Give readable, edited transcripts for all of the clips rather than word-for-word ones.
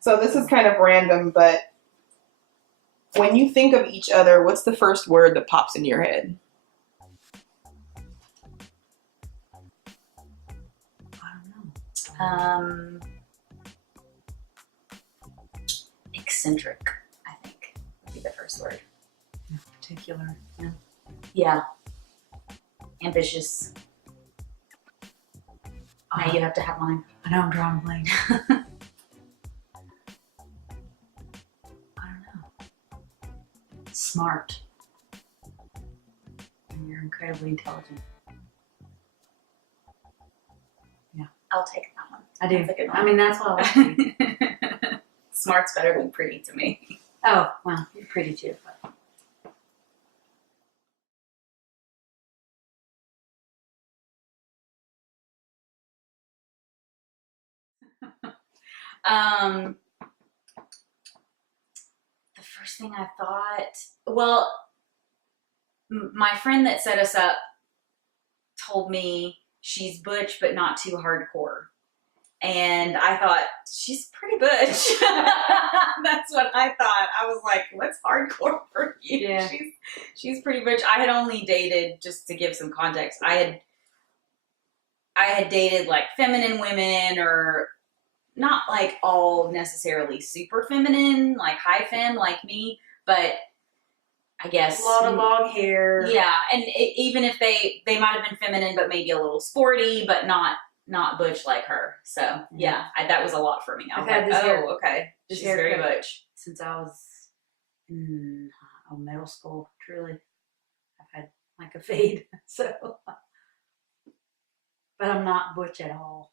So this is kind of random, but when you think of each other, what's the first word that pops in your head? I don't know. Eccentric, I think, would be the first word. In particular, yeah. Yeah. Ambitious. Now you have to have mine. I know I'm drawing a blank. I don't know. Smart. And you're incredibly intelligent. Yeah. I'll take that one. I do. That's a good one. I mean, that's what I like. Smart's better than pretty to me. Oh, well, you're pretty too. But. The first thing I thought, well, my friend that set us up told me she's butch but not too hardcore. And I thought, she's pretty butch. That's what I thought. I was like, what's hardcore for you? Yeah. She's pretty butch. I had only dated, just to give some context, I had dated like feminine women, or not like all necessarily super feminine, like high femme like me, but I guess A lot of long hair. Yeah, and even if they might have been feminine, but maybe a little sporty, but not butch like her. So yeah, that was a lot for me. I was I've had like, this hair- okay, this she's very haircut butch. Since I was in middle school, truly. I've had like a fade, so. But I'm not butch at all.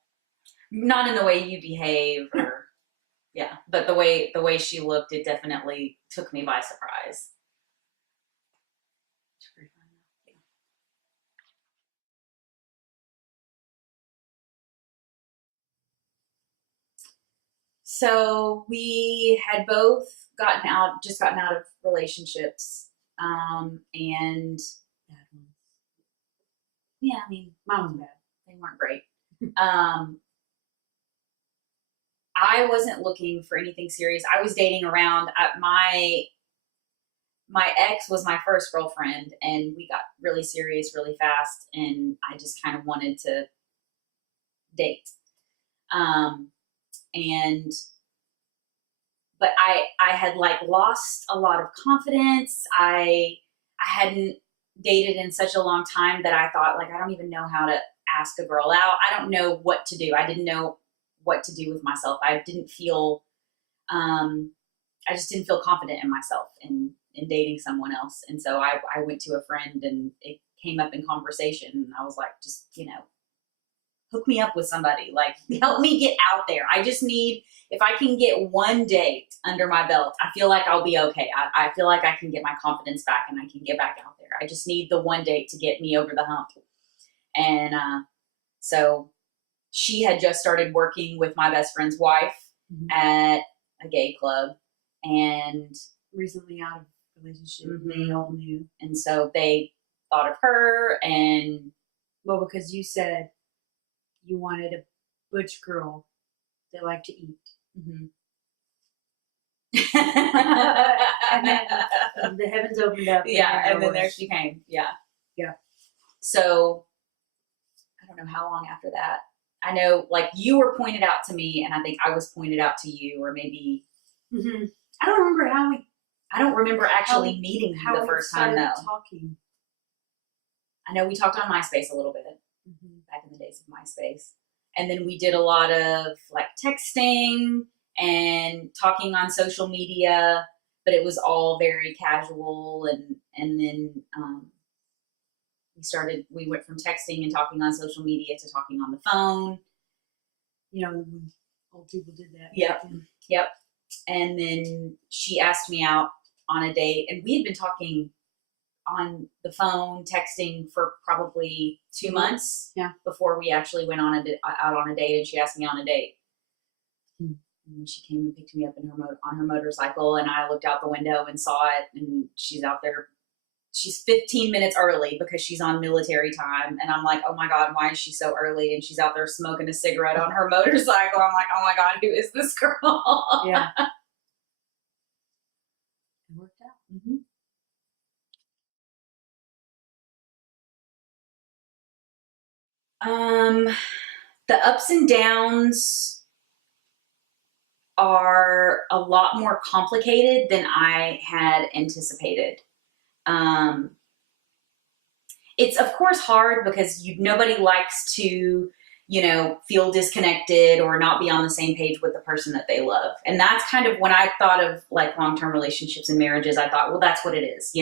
Not in the way you behave, or yeah, but the way she looked, it definitely took me by surprise. It's pretty fun. Yeah. So we had both just gotten out of relationships, and Bad ones. yeah, I mean, Mine was bad. they weren't great. I wasn't looking for anything serious. I was dating around. My ex was my first girlfriend, and we got really serious really fast, and I just kind of wanted to date. But I had like lost a lot of confidence. I hadn't dated in such a long time that I thought, like, I don't even know how to ask a girl out. I don't know what to do. I didn't know what to do with myself. I didn't feel, I just didn't feel confident in myself in dating someone else. And so I went to a friend, and it came up in conversation, and I was like, just, hook me up with somebody, like help me get out there. I just need, if I can get one date under my belt, I feel like I'll be okay. I feel like I can get my confidence back, and I can get back out there. I just need the one date to get me over the hump. And so she had just started working with my best friend's wife at a gay club, and Recently out of relationship, they all knew. And so they thought of her, and well, because you said you wanted a butch girl that liked to eat. And then the heavens opened up. And then there she came. Yeah. So I don't know how long after that. I know, like, you were pointed out to me, and I think I was pointed out to you, or maybe. I don't remember how we. I don't remember actually meeting you the first time, though. Talking. I know we talked on MySpace a little bit back in the days of MySpace, and then we did a lot of like texting and talking on social media, but it was all very casual, and then we went from texting and talking on social media to talking on the phone. When old people did that. Yep. And then she asked me out on a date, and we had been talking on the phone, texting for probably 2 months before we actually went on out on a date, and she asked me on a date. And then she came and picked me up on her motorcycle, and I looked out the window and saw it, and she's out there she's 15 minutes early because she's on military time. And I'm like, oh my God, why is she so early? And she's out there smoking a cigarette on her motorcycle. I'm like, oh my God, who is this girl? Yeah. It worked out. Mm-hmm. The ups and downs are a lot more complicated than I had anticipated. It's of course hard because nobody likes to, feel disconnected or not be on the same page with the person that they love. And that's kind of when I thought of like long-term relationships and marriages, I thought, well, that's what it is,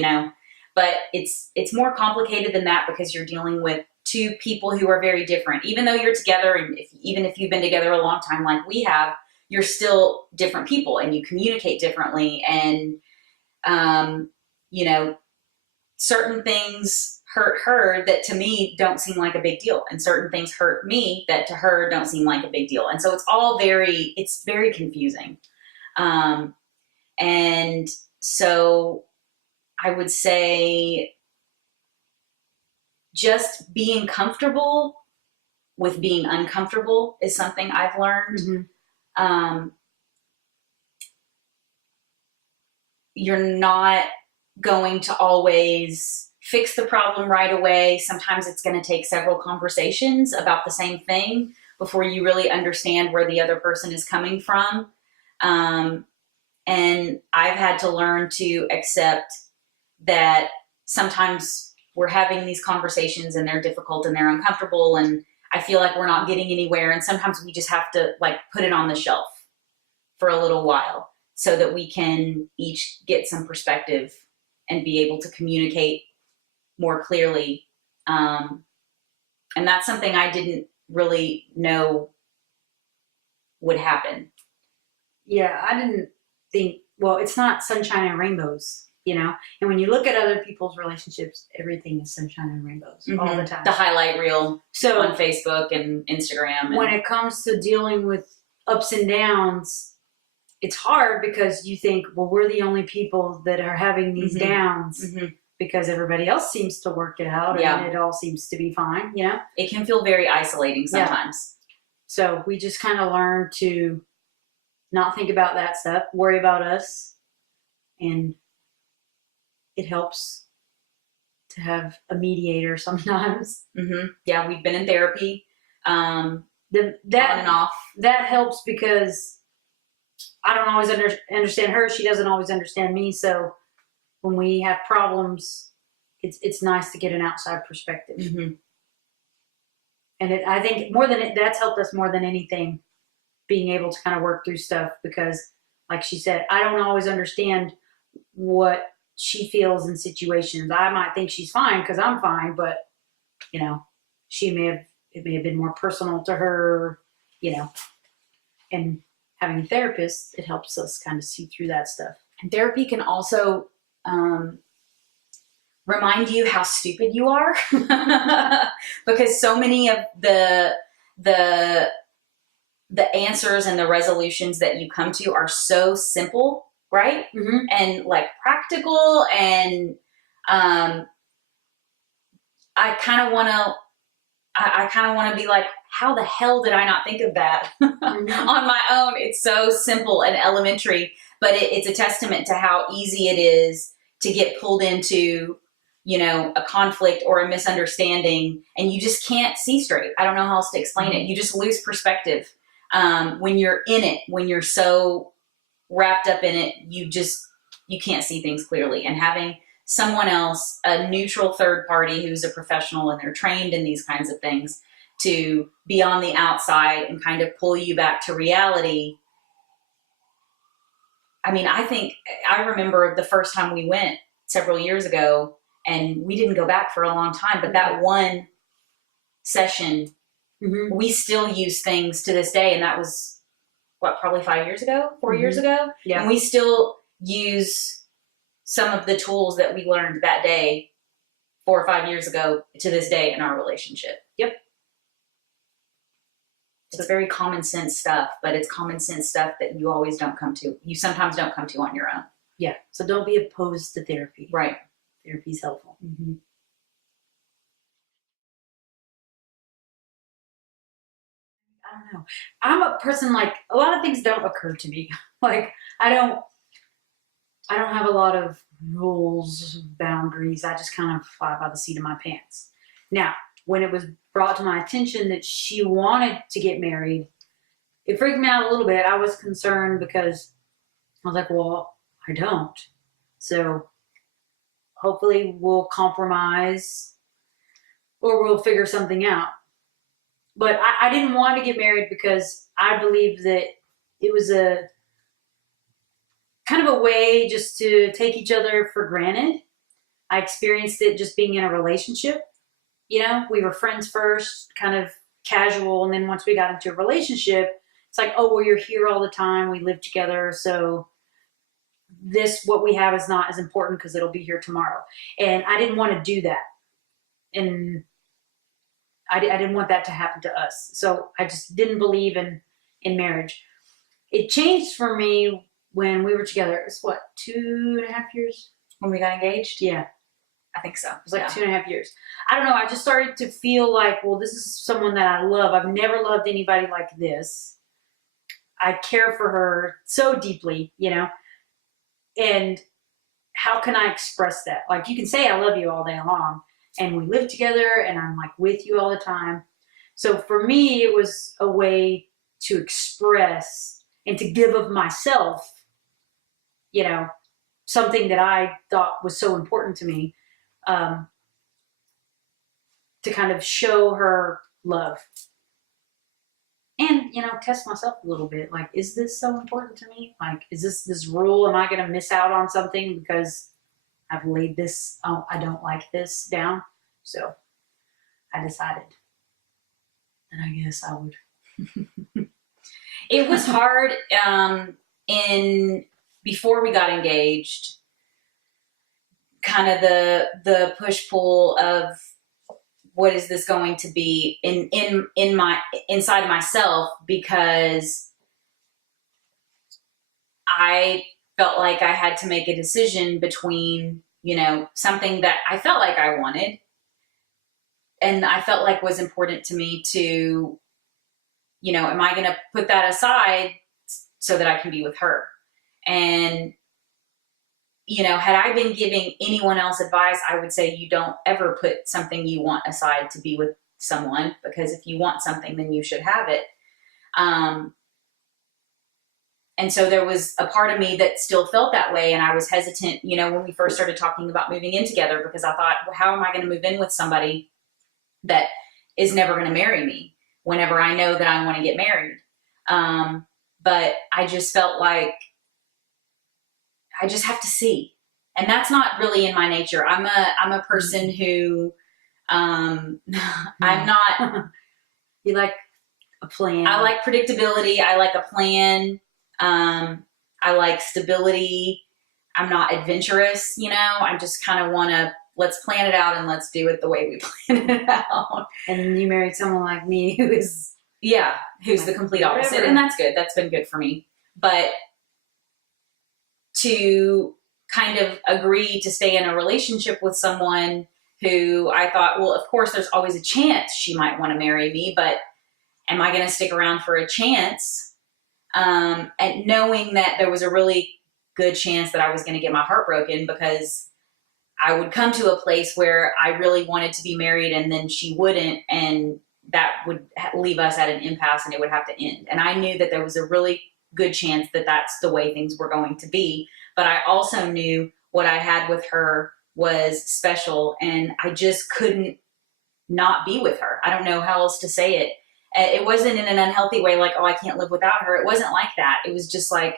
but it's more complicated than that because you're dealing with two people who are very different. Even though you're together, and even if you've been together a long time like we have, you're still different people and you communicate differently. And, certain things hurt her that to me don't seem like a big deal. And certain things hurt me that to her don't seem like a big deal. And so it's very confusing. And so I would say just being comfortable with being uncomfortable is something I've learned. Mm-hmm. You're not going to always fix the problem right away. Sometimes it's going to take several conversations about the same thing before you really understand where the other person is coming from. And I've had to learn to accept that sometimes we're having these conversations and they're difficult and they're uncomfortable and I feel like we're not getting anywhere. And sometimes we just have to like put it on the shelf for a little while so that we can each get some perspective and be able to communicate more clearly. And that's something I didn't really know would happen. Yeah, I didn't think, well, it's not sunshine and rainbows, And when you look at other people's relationships, everything is sunshine and rainbows all the time. The highlight reel on Facebook and Instagram. When it comes to dealing with ups and downs, it's hard because you think, well, we're the only people that are having these downs because everybody else seems to work it out and it all seems to be fine, It can feel very isolating sometimes. Yeah. So we just kind of learn to not think about that stuff, worry about us, and it helps to have a mediator sometimes. Mm-hmm. Yeah, we've been in therapy that on and off. That helps because I don't always understand her. She doesn't always understand me. So when we have problems, it's nice to get an outside perspective. Mm-hmm. And I think that's helped us more than anything, being able to kind of work through stuff because, like she said, I don't always understand what she feels in situations. I might think she's fine because I'm fine, but it may have been more personal to her, and having a therapist, it helps us kind of see through that stuff. And therapy can also remind you how stupid you are because so many of the answers and the resolutions that you come to are so simple, right? Mm-hmm. And like practical. And I kind of want to be like, how the hell did I not think of that on my own? It's so simple and elementary, but it's a testament to how easy it is to get pulled into, a conflict or a misunderstanding, and you just can't see straight. I don't know how else to explain it. You just lose perspective when you're in it, when you're so wrapped up in it, you can't see things clearly. And having someone else, a neutral third party who's a professional and they're trained in these kinds of things, to be on the outside and kind of pull you back to reality. I mean, I remember the first time we went several years ago, and we didn't go back for a long time, but that one session, we still use things to this day. And that was probably 5 years ago, 4 years ago. Yeah. And we still use some of the tools that we learned that day 4 or 5 years ago to this day in our relationship. Yep. It's very common sense stuff, but it's common sense stuff that you sometimes don't come to on your own. Yeah. So don't be opposed to therapy. Right. Therapy's helpful. Mm-hmm. I don't know. I'm a person, like, a lot of things don't occur to me. Like, I don't have a lot of rules, boundaries. I just kind of fly by the seat of my pants. Now, when it was brought to my attention that she wanted to get married, it freaked me out a little bit. I was concerned because I was like, well, I don't. So hopefully we'll compromise or we'll figure something out. But I didn't want to get married because I believed that it was a kind of a way just to take each other for granted. I experienced it just being in a relationship. You know, we were friends first, kind of casual. And then once we got into a relationship, it's like, oh, well, you're here all the time. We live together. So what we have is not as important because it'll be here tomorrow. And I didn't want to do that. And I didn't want that to happen to us. So I just didn't believe in marriage. It changed for me when we were together. It was what, 2.5 years? When we got engaged? Yeah. I think so. It was like 2.5 years. I don't know. I just started to feel like, well, this is someone that I love. I've never loved anybody like this. I care for her so deeply, you know, and how can I express that? Like, you can say I love you all day long, and we live together, and I'm like with you all the time. So for me, it was a way to express and to give of myself, you know, something that I thought was so important to me, to kind of show her love. And, you know, test myself a little bit. Like, is this so important to me? Like, is this rule? Am I going to miss out on something because I've laid this, I don't like this down? So I decided that I guess I would. It was hard before we got engaged, kind of the push-pull of what is this going to be in my inside myself, because I felt like I had to make a decision between, you know, something that I felt like I wanted and I felt like was important to me to, you know, am I going to put that aside so that I can be with her? And, you know, had I been giving anyone else advice, I would say you don't ever put something you want aside to be with someone, because if you want something, then you should have it. And so there was a part of me that still felt that way. And I was hesitant, you know, when we first started talking about moving in together, because I thought, well, how am I going to move in with somebody that is never going to marry me whenever I know that I want to get married? But I just felt like I just have to see. And that's not really in my nature. I'm a person who, I'm not. You like a plan. I like predictability. I like a plan. I like stability. I'm not adventurous, you know. I just kind of want to, let's plan it out and let's do it the way we plan it out. And you married someone like me who is, who's the complete opposite. Whatever. And that's good. That's been good for me. But to kind of agree to stay in a relationship with someone who I thought, well, of course, there's always a chance she might want to marry me, but am I going to stick around for a chance? And knowing that there was a really good chance that I was going to get my heart broken, because I would come to a place where I really wanted to be married and then she wouldn't, and that would leave us at an impasse and it would have to end. And I knew that there was a really good chance that that's the way things were going to be. But I also knew what I had with her was special, and I just couldn't not be with her. I don't know how else to say it. It wasn't in an unhealthy way, like, oh, I can't live without her. It wasn't like that. It was just like,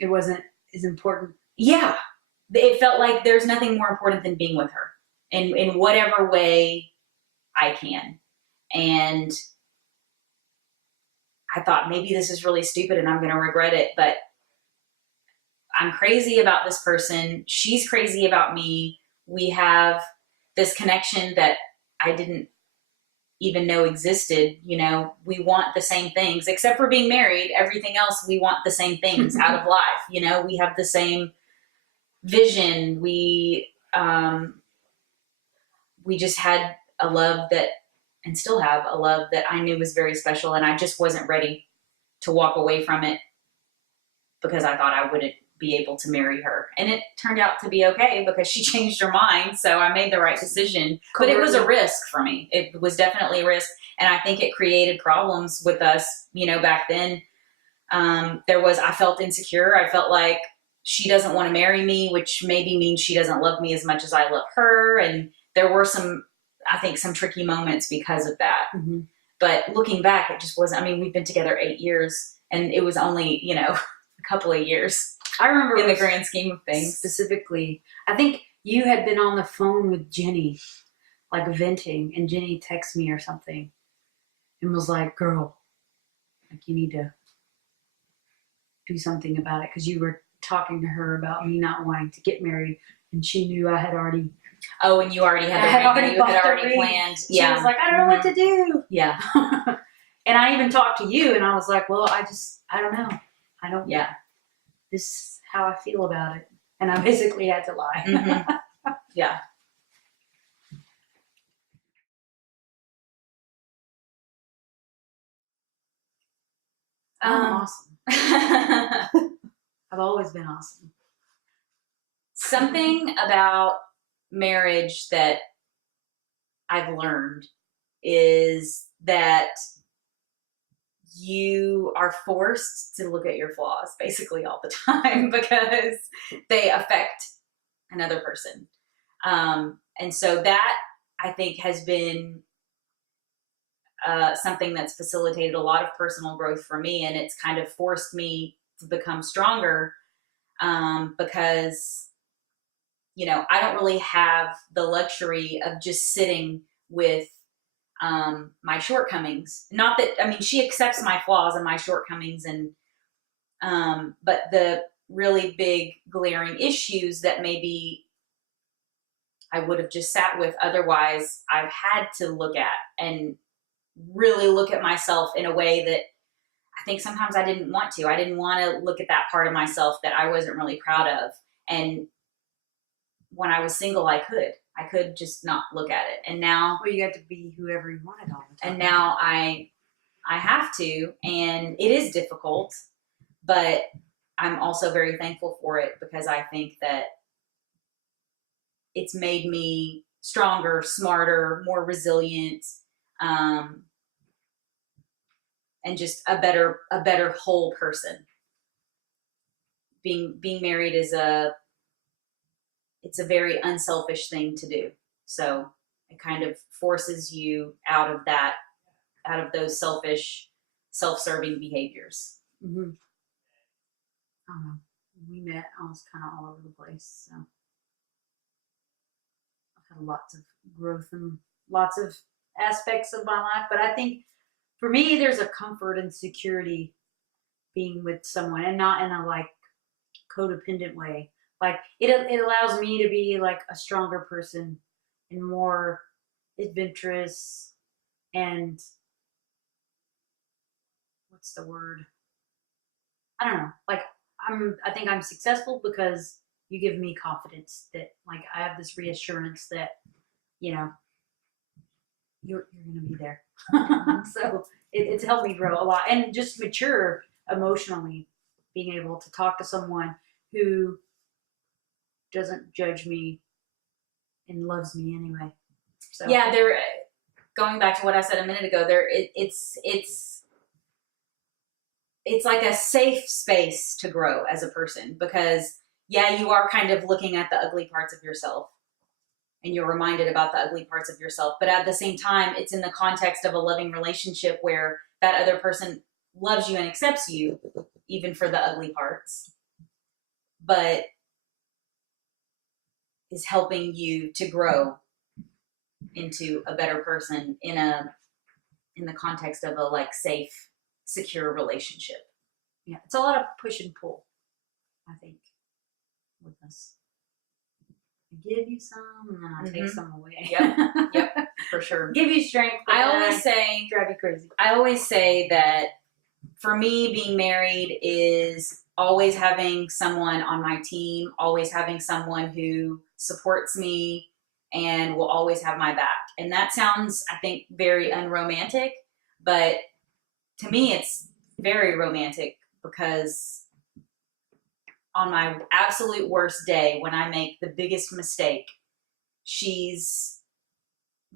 it wasn't as important. Yeah. It felt like there's nothing more important than being with her in whatever way I can. And I thought, maybe this is really stupid and I'm going to regret it, but I'm crazy about this person. She's crazy about me. We have this connection that I didn't even know existed. You know, we want the same things, except for being married. Everything else, we want the same things out of life. You know, we have the same vision. We we just had a love that, and still have a love that I knew was very special, and I just wasn't ready to walk away from it because I thought I wouldn't be able to marry her. And it turned out to be okay because she changed her mind, so I made the right decision. But it was a risk for me. It was definitely a risk, and I think it created problems with us, back then. I felt insecure. I felt like she doesn't want to marry me, which maybe means she doesn't love me as much as I love her. And there were some tricky moments because of that. Mm-hmm. But looking back, it just wasn't, we've been together 8 years, and it was only, a couple of years. I remember in the grand scheme of things. Specifically, I think you had been on the phone with Jenny, like venting, and Jenny texted me or something and was like, girl, like you need to do something about it, because you were talking to her about me not wanting to get married, and she knew I had already. Oh, and you already had the ring. You had already planned. Yeah. She was like, I don't know what to do. Yeah. And I even talked to you, and I was like, well, I don't know. I don't. Yeah. This is how I feel about it, and I basically had to lie. Mm-hmm. Yeah. I'm awesome. I've always been awesome. Something about marriage that I've learned is that you are forced to look at your flaws basically all the time because they affect another person. And so that, I think, has been something that's facilitated a lot of personal growth for me, and it's kind of forced me to become stronger because, I don't really have the luxury of just sitting with my shortcomings. Not that, she accepts my flaws and my shortcomings, and but the really big glaring issues that maybe I would have just sat with otherwise, I've had to look at and really look at myself in a way that I think sometimes I didn't want to. I didn't want to look at that part of myself that I wasn't really proud of. And when I was single, I could just not look at it. And now, well, you got to be whoever you wanted all the time. And now I have to, and it is difficult, but I'm also very thankful for it because I think that it's made me stronger, smarter, more resilient, and just a better whole person. Being married is it's a very unselfish thing to do. So it kind of forces you out of those selfish, self-serving behaviors. Mm-hmm. I don't know. When we met, I was kind of all over the place. So I've had lots of growth and lots of aspects of my life. But I think for me, there's a comfort and security being with someone, and not in a like codependent way. Like it allows me to be like a stronger person and more adventurous, and what's the word? I don't know. Like I think I'm successful because you give me confidence that like I have this reassurance that, you're going to be there. So it's helped me grow a lot and just mature emotionally, being able to talk to someone who doesn't judge me and loves me anyway. So yeah, going back to what I said a minute ago, it's like a safe space to grow as a person because you are kind of looking at the ugly parts of yourself and you're reminded about the ugly parts of yourself. But at the same time, it's in the context of a loving relationship where that other person loves you and accepts you, even for the ugly parts, but is helping you to grow into a better person in the context of a like safe, secure relationship. Yeah, it's a lot of push and pull, I think, with us. I give you some, and then I take some away. Yep, for sure. Give you strength. I always say, drive you crazy. I always say that for me, being married is always having someone on my team, always having someone who supports me and will always have my back. And that sounds, I think, very unromantic, but to me, it's very romantic because on my absolute worst day, when I make the biggest mistake, she's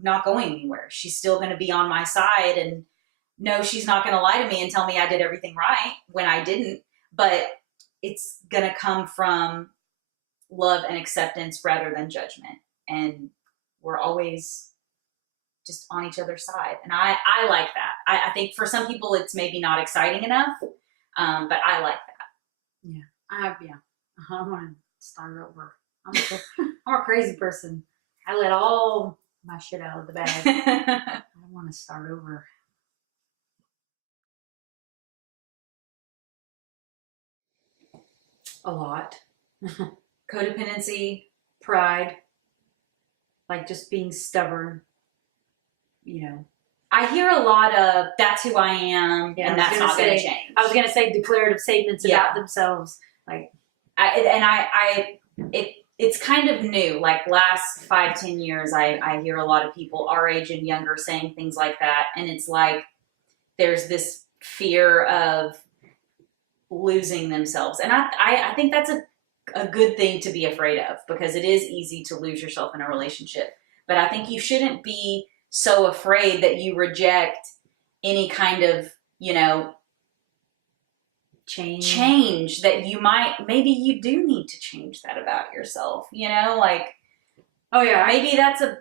not going anywhere. She's still going to be on my side. And no, she's not going to lie to me and tell me I did everything right when I didn't. But it's going to come from love and acceptance rather than judgment. And we're always just on each other's side. And I like that. I think for some people it's maybe not exciting enough, but I like that. Yeah. I want to start over. I'm a crazy person. I let all my shit out of the bag. I want to start over. A lot. Codependency, Pride. Like just being stubborn. I hear a lot of that's who I am, Yeah, and that's not going to change. I was going to say declarative statements about themselves. Like, it's kind of new. Like last 5-10 years, I hear a lot of people our age and younger saying things like that, and it's like there's this fear of losing themselves, and I think that's a good thing to be afraid of, because it is easy to lose yourself in a relationship. But I think you shouldn't be so afraid that you reject any kind of, change that maybe you do need to change that about yourself, like, oh yeah, maybe that's a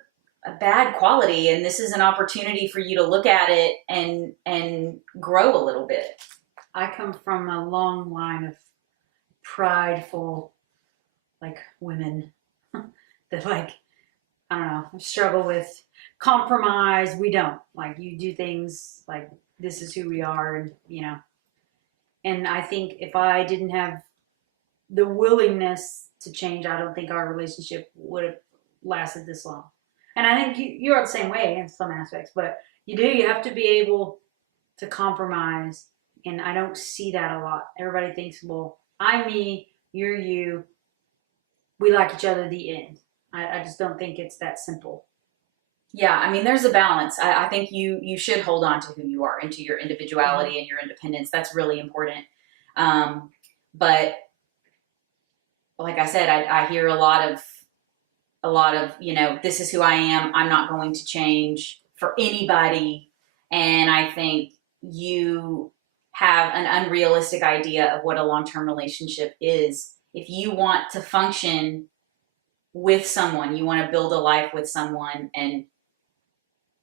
bad quality, and this is an opportunity for you to look at it and grow a little bit. I come from a long line of prideful, like, women that, like, I don't know, struggle with compromise. We don't. Like, you do things like, this is who we are, and, And I think if I didn't have the willingness to change, I don't think our relationship would have lasted this long. And I think you are the same way in some aspects, but you have to be able to compromise. And I don't see that a lot. Everybody thinks, well, I'm me, you're you. We like each other, the end. I just don't think it's that simple. Yeah, I mean, there's a balance. I think you should hold on to who you are and to your individuality and your independence. That's really important. But like I said, I hear a lot of, this is who I am. I'm not going to change for anybody. And I think you have an unrealistic idea of what a long-term relationship is. If you want to function with someone, you want to build a life with someone and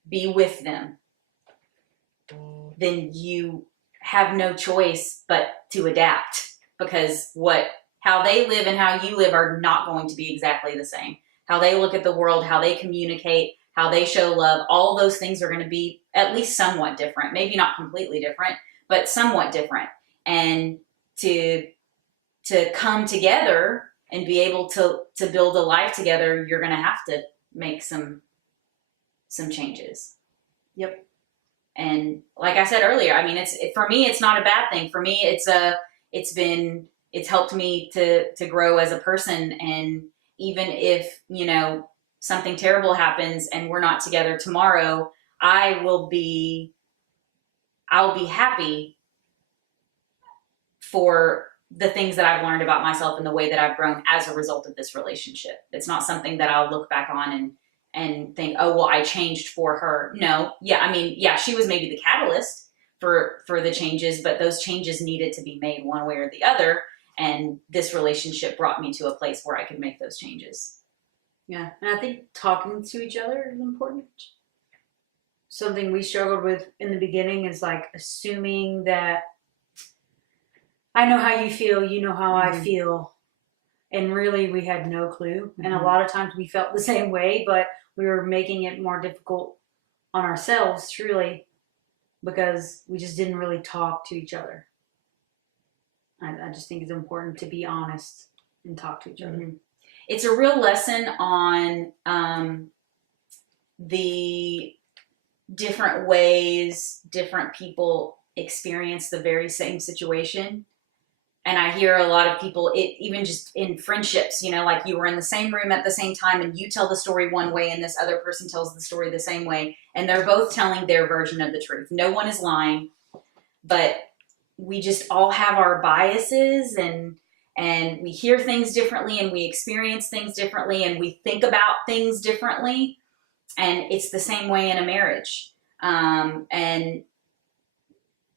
be with them, then you have no choice but to adapt, because how they live and how you live are not going to be exactly the same. How they look at the world, how they communicate, how they show love, all those things are going to be at least somewhat different. Maybe not completely different, but somewhat different. And to come together and be able to build a life together, you're going to have to make some changes. Yep. And like I said earlier, I mean, for me, it's not a bad thing. For me, it's helped me to grow as a person. And even if, something terrible happens and we're not together tomorrow, I'll be happy for the things that I've learned about myself and the way that I've grown as a result of this relationship. It's not something that I'll look back on and think, oh, well, I changed for her. No. Yeah. I mean, yeah, she was maybe the catalyst for the changes, but those changes needed to be made one way or the other. And this relationship brought me to a place where I could make those changes. Yeah. And I think talking to each other is important. Something we struggled with in the beginning is like assuming that I know how you feel, you know how I feel. And really, we had no clue. And a lot of times we felt the same way, but we were making it more difficult on ourselves, truly, because we just didn't really talk to each other. I just think it's important to be honest and talk to each other. It's a real lesson on the different ways different people experience the very same situation. And I hear a lot of people, even just in friendships, you know, like you were in the same room at the same time and you tell the story one way and this other person tells the story the same way. And they're both telling their version of the truth. No one is lying, but we just all have our biases, and we hear things differently, and we experience things differently, and we think about things differently. And it's the same way in a marriage. And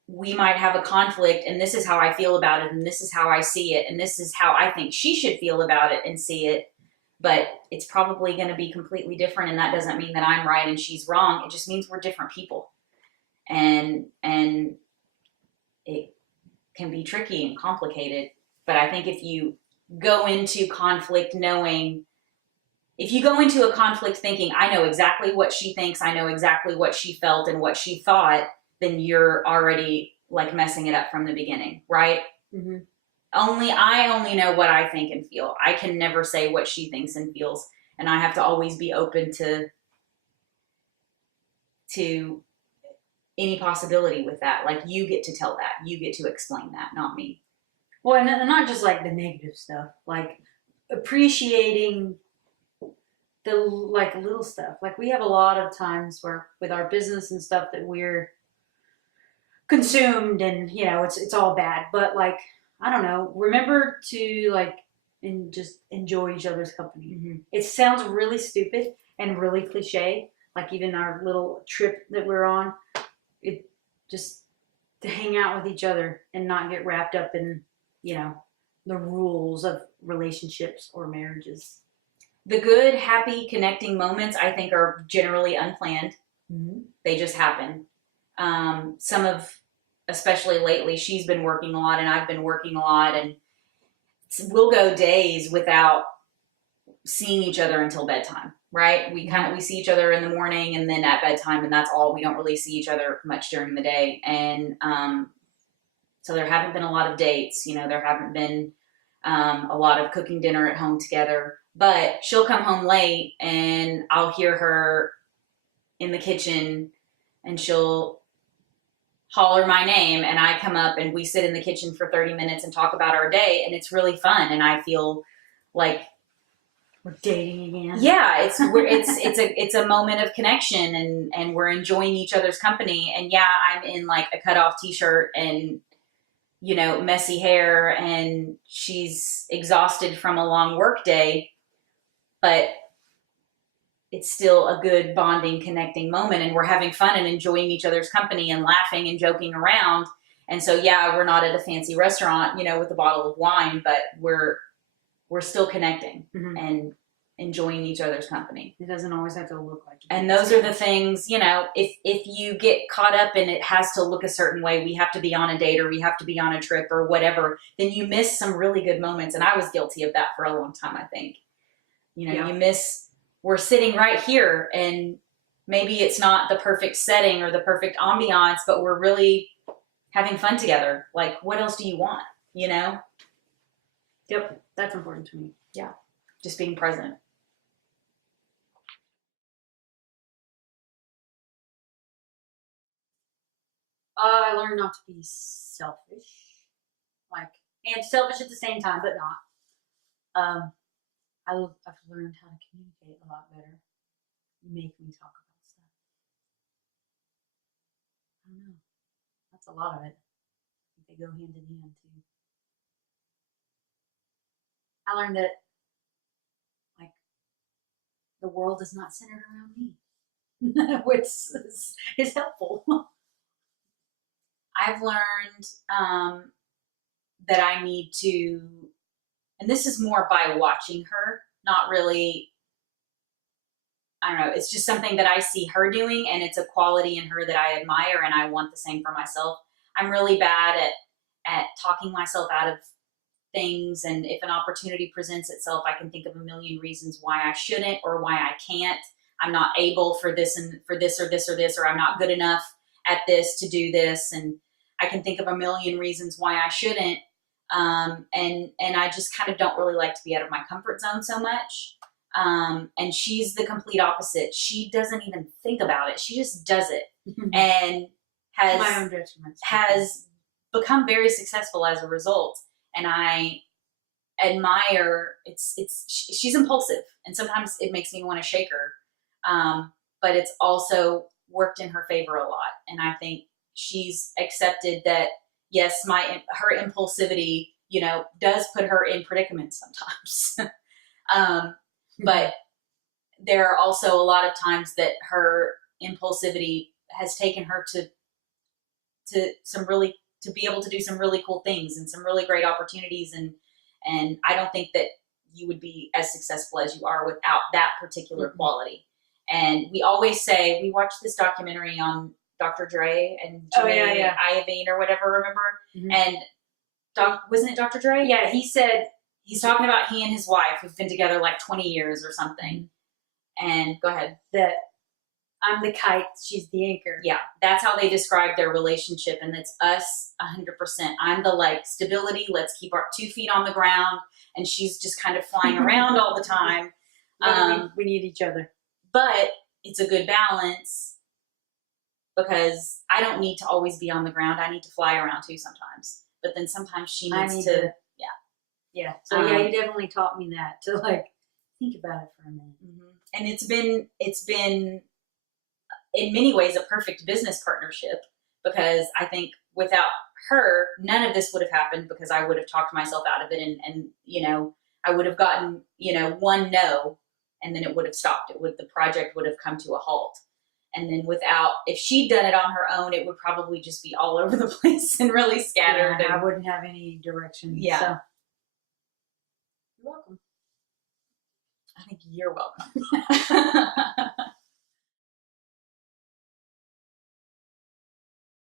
we might have a conflict, and this is how I feel about it, and this is how I see it, and this is how I think she should feel about it and see it. But it's probably going to be completely different, and that doesn't mean that I'm right and she's wrong. It just means we're different people. And it can be tricky and complicated. But I think if you go into conflict if you go into a conflict thinking, I know exactly what she thinks, I know exactly what she felt and what she thought, then you're already like messing it up from the beginning, right? Mm-hmm. I only know what I think and feel. I can never say what she thinks and feels. And I have to always be open to any possibility with that. Like, you get to tell that. You get to explain that, not me. Well, and not just like the negative stuff, like appreciating the like little stuff. Like, we have a lot of times where with our business and stuff that we're consumed and, you know, it's all bad. But like, I don't know, remember to like just enjoy each other's company. Mm-hmm. It sounds really stupid and really cliche. Like, even our little trip that we're on, it just to hang out with each other and not get wrapped up in, you know, the rules of relationships or marriages. The good, happy, connecting moments, I think, are generally unplanned. Mm-hmm. They just happen. Especially lately, she's been working a lot and I've been working a lot, and we'll go days without seeing each other until bedtime, right? We see each other in the morning and then at bedtime, and that's all. We don't really see each other much during the day. And so there haven't been a lot of dates, you know, there haven't been a lot of cooking dinner at home together. But she'll come home late and I'll hear her in the kitchen and she'll holler my name, and I come up and we sit in the kitchen for 30 minutes and talk about our day, and it's really fun, and I feel like we're dating again. Yeah, it's a moment of connection, and we're enjoying each other's company. And yeah, I'm in like a cutoff t-shirt and, you know, messy hair, and she's exhausted from a long work day, but it's still a good bonding, connecting moment, and we're having fun and enjoying each other's company and laughing and joking around. And so, yeah, we're not at a fancy restaurant, you know, with a bottle of wine, but we're still connecting mm-hmm. and enjoying each other's company. It doesn't always have to look like it. And those are the things, you know, if you get caught up in it has to look a certain way, we have to be on a date or we have to be on a trip or whatever, then you miss some really good moments. And I was guilty of that for a long time, I think. You know, yeah. You miss... We're sitting right here, and maybe it's not the perfect setting or the perfect ambiance, but we're really having fun together. Like, what else do you want, you know? Yep, that's important to me. Yeah, just being present. I learned not to be selfish, and selfish at the same time, but not. I've learned how to communicate a lot better. Make me talk about stuff. I don't know. That's a lot of it. They go hand in hand too. I learned that, like, the world is not centered around me, which is helpful. I've learned that I need to, and this is more by watching her, not really, I don't know, it's just something that I see her doing, and it's a quality in her that I admire, and I want the same for myself. I'm really bad at talking myself out of things, and if an opportunity presents itself, I can think of a million reasons why I shouldn't or why I can't. I'm not able for this and for this or this or this, or I'm not good enough at this to do this, and I can think of a million reasons why I shouldn't. And I just kind of don't really like to be out of my comfort zone so much. And she's the complete opposite. She doesn't even think about it. She just does it, and has become very successful as a result. and I admire. She's impulsive, and sometimes it makes me want to shake her. But it's also worked in her favor a lot, and I think she's accepted that yes, her impulsivity, does put her in predicaments sometimes. But there are also a lot of times that her impulsivity has taken her to be able to do some really cool things and some really great opportunities, and I don't think that you would be as successful as you are without that particular quality. And we always say, we watched this documentary on Dr. Dre and Iovine or whatever, remember? Mm-hmm. And wasn't it Dr. Dre? Yeah, he said, he's talking about he and his wife who've been together like 20 years or something. And go ahead. That I'm the kite, she's the anchor. Yeah, that's how they describe their relationship, and it's us 100%. I'm the stability, let's keep our 2 feet on the ground, and she's just kind of flying around all the time. We need each other. But it's a good balance, because I don't need to always be on the ground. I need to fly around too sometimes. But then sometimes she needs to. Yeah. So you definitely taught me that, to think about it for a minute. Mm-hmm. And it's been in many ways a perfect business partnership, because I think without her, none of this would have happened, because I would have talked myself out of it, and I would have gotten one no, and then it would have stopped. The project would have come to a halt. And then if she'd done it on her own, it would probably just be all over the place and really scattered. Yeah, I wouldn't have any direction. Yeah. So. You're welcome. I think you're welcome.